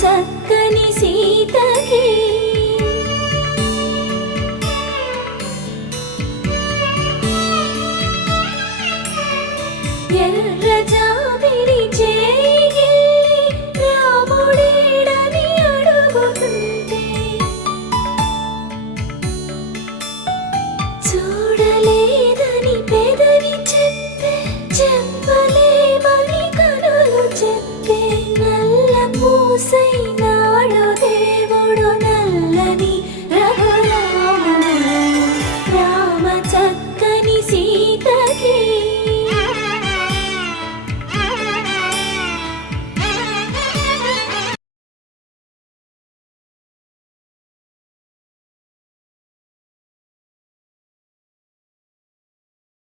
చక్కని సీతకి ఎర్ర జాబిలి చేయి రాముడేడని అడుగుతుంటే చూడలేదని పెదవి చెప్పే చెప్పలేమని కనులు చెప్పే నల్ల పూసై